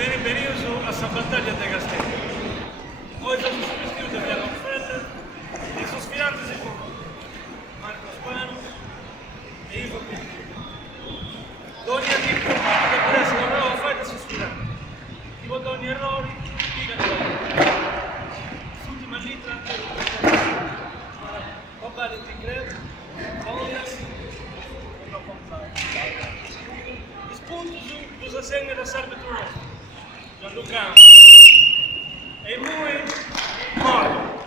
Bem-vindos a essa batalha de Castello. Hoje vamos assistir o Damiano Feder e seus aspirantes e Marcos Pano e Ivo Pinto. Ogni equipo che può essere una nuova fai da sospirare. Chi vota ogni errore, dica l'ultima litra, va bene ti credo, voglia, non comprare. Os pontos dos assegnos da árbitro Gianluca e muito morto.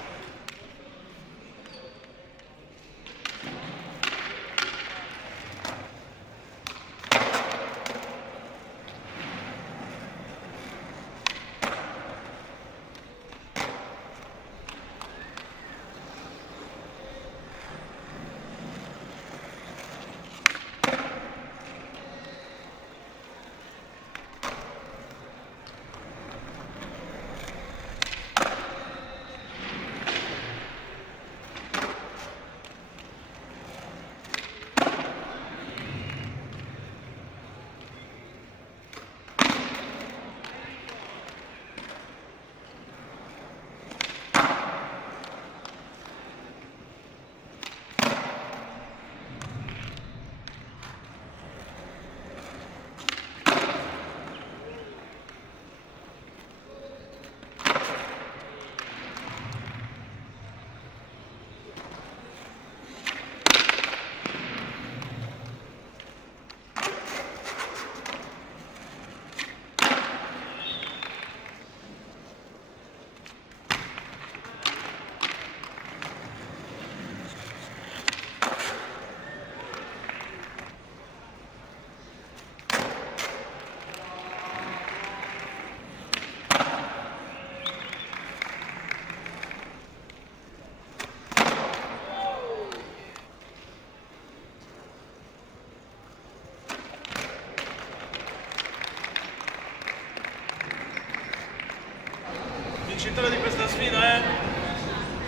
Il vincitore di questa sfida è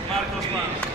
Marcos Pano.